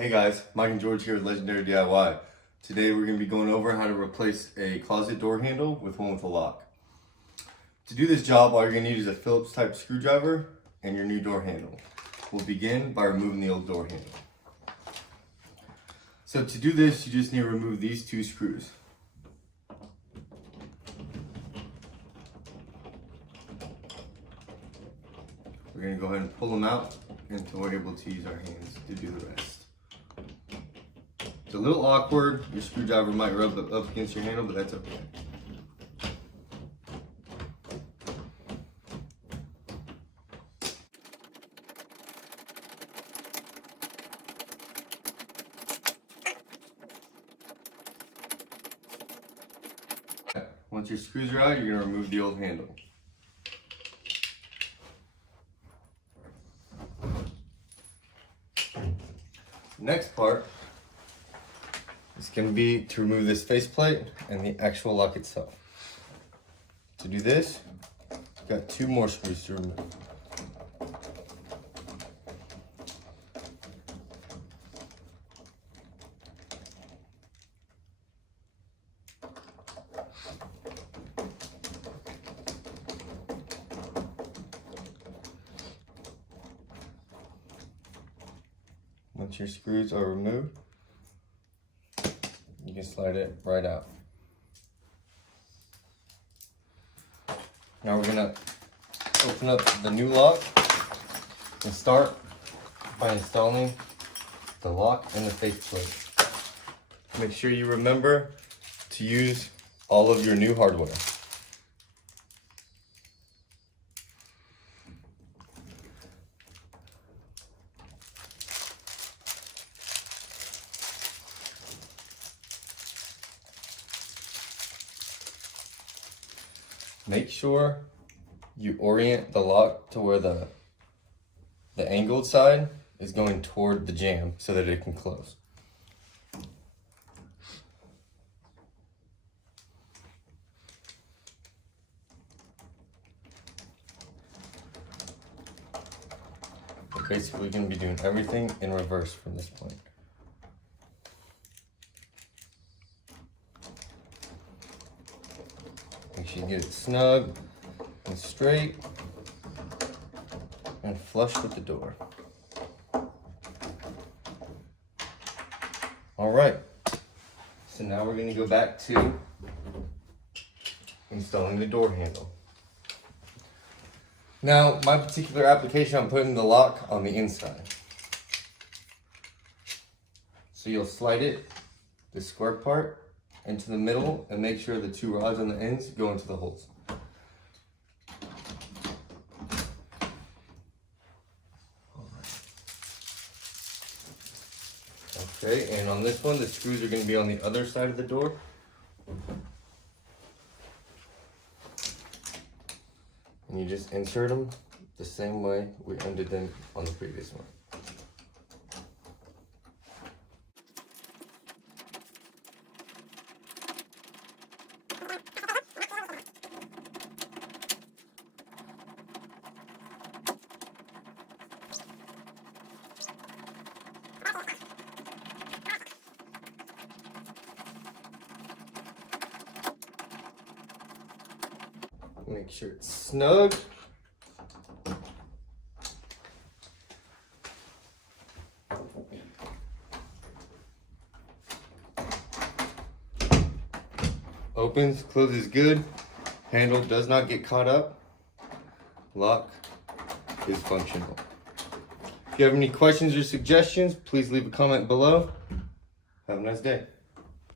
Hey guys, Mike and George here with Legendary DIY. Today we're going to be going over how to replace a closet door handle with one with a lock. To do this job, all you're going to need is a Phillips type screwdriver and your new door handle. We'll begin by removing the old door handle. So to do this, you just need to remove these two screws. We're going to go ahead and pull them out until we're able to use our hands to do the rest. It's a little awkward. Your screwdriver might rub up against your handle, but that's okay. Once your screws are out, you're going to remove the old handle. Next part is going to be to remove this faceplate and the actual lock itself. To do this, you've got two more screws to remove. Once your screws are removed, you can slide it right out. Now we're gonna open up the new lock and start by installing the lock and the faceplate. Make sure you remember to use all of your new hardware. Make sure you orient the lock to where the angled side is going toward the jamb so that it can close. We're basically going to be doing everything in reverse from this point. Make sure you get it snug and straight and flush with the door. All right, so now we're going to go back to installing the door handle. Now, my particular application, I'm putting the lock on the inside. So you'll slide it, the square part, into the middle and make sure the two rods on the ends go into the holes. Okay, and on this one, the screws are going to be on the other side of the door. And you just insert them the same way we undid them on the previous one. Make sure it's snug. Opens, closes good. Handle does not get caught up. Lock is functional. If you have any questions or suggestions, please leave a comment below. Have a nice day.